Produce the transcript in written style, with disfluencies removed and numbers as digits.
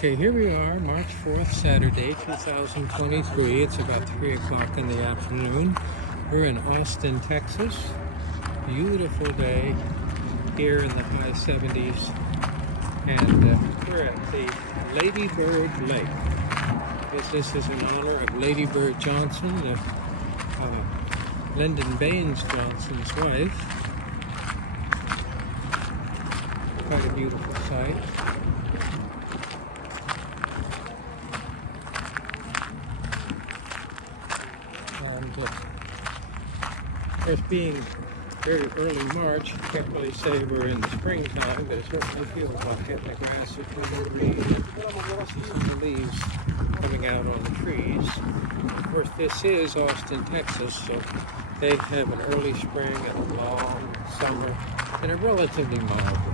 Okay, here we are, March 4th, Saturday, 2023. It's about 3 o'clock in the afternoon. We're in Austin, Texas. Beautiful day here in the high 70s. And we're at the Lady Bird Lake. This is in honor of Lady Bird Johnson, Lyndon Baines Johnson's wife. Quite a beautiful sight. And of course, being very early March, can't really say we're in the springtime, but it certainly feels like it. The grass is really green. See some of the leaves coming out on the trees. Of course, this is Austin, Texas, so they have an early spring and a long summer and a relatively mild winter.